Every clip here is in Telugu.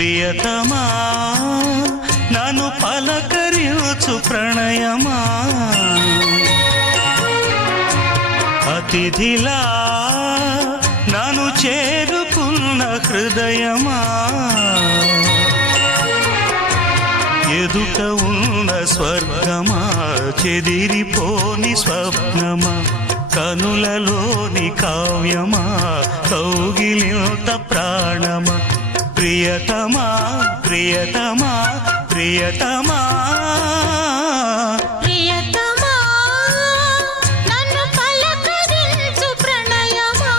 ప్రియతమా నన్ను పలకరించు ప్రణయమా అతిథిలా నన్ను చేరుకున్న హృదయమా ఎదుట ఉన్న స్వర్గమా చెదిరిపోని స్వప్నమా కనులలోని కావ్యమా కౌగిలింత ప్రాణమా ప్రియతమా ప్రియతమా ప్రియతమా ప్రియతమా నన్ను పలకరించు ప్రణయమా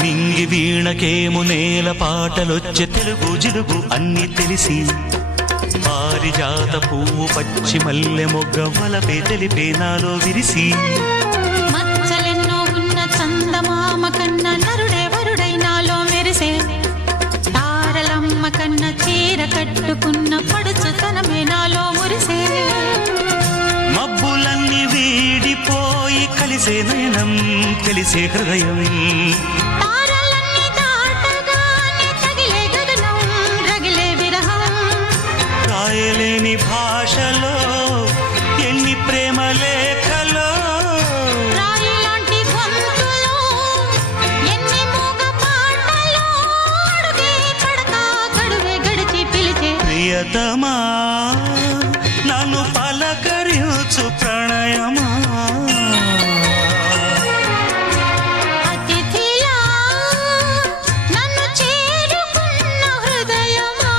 నింగి వీణకేము నేల పాటలొచ్చే తెలుగు జిలుగు అన్ని తెలిసి పారిజాత పువ్వు పచ్చి మల్లె మొగ్గ వలపే తెలిపే నాలో విరిసి మచ్చలెన్నో ఉన్న చందమామ కన్న నరుడే వరుడై నాలో మెరిసే తారలమ్మ కన్న చీర కట్టుకున్న పడుచుతనమే నాలో మురిసే మబ్బులన్నీ వీడిపోయి కలిసే నయనం తెలిసే హృదయం తారలన్నీ దాటగానే తగిలే గగనం రగిలే విరహం రాయలేని భాషలో ఎన్ని ప్రేమ లేఖలో రాయిలాంటి గొంతులో ఎన్ని మూగ పాటలో అడుగే పడక గడువే గడిచి పిలిచే ప్రియతమా నన్ను పలకరించు ప్రణయమా అతిథిలా నన్ను చేరుకున్న హృదయమా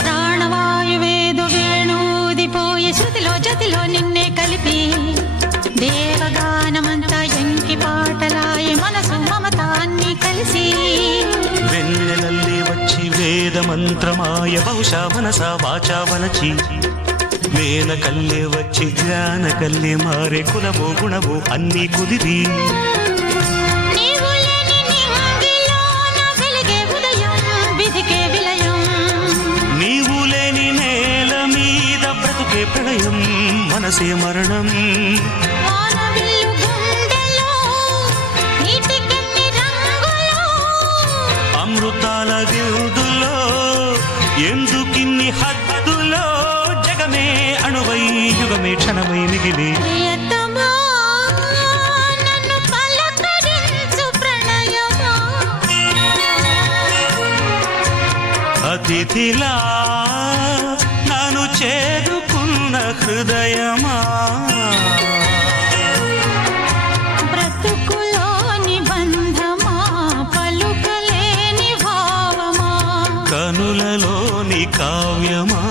ప్రాణవాయువేదో వేణూదిపోయే శృతిలో జతిలో నిన్నే కలిపి దేవగానమంతా ఎంకి పాటలాయే మనసు మమత అన్ని కలిసి వెన్నెలల్లి వచ్చి వేద మంత్రమాయ బహుశా మనస వాచా వలచి వేన కల్లే వచ్చి జ్ఞాన కల్లే మారే కులమో గుణమో అన్నీ కుదిరి నీవు లేని నింగిలోన వెలిగే ఉదయం విధికే విలయం నీవు లేని నేల మీద బ్రతుకే ప్రళయం మనసే మరణం వానవిల్లు గుండెలో నీటికెన్ని రంగులో అమృతాల విరుదులో ఎందుకిన్ని హద్దులో జగమే అణువై యుగమే క్షణమై మిగిలి ప్రియతమా నన్ను పలకరించు ప్రణయమా అతిథిలా నన్ను చేరుకున్న హృదయమా బ్రతుకులోని బంధమా పలుకలేని భావమా కనులలోని కావ్యమా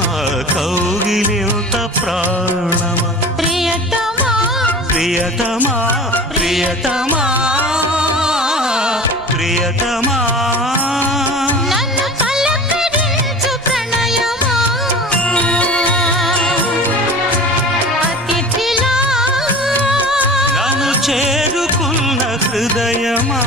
కౌగిలింత ప్రాణమా ప్రియతమా ప్రియతమా ప్రియతమా ప్రియతమా నన్ను పలకరించు ప్రణయమా అతిథిలా నన్ను చేరుకున్న హృదయమా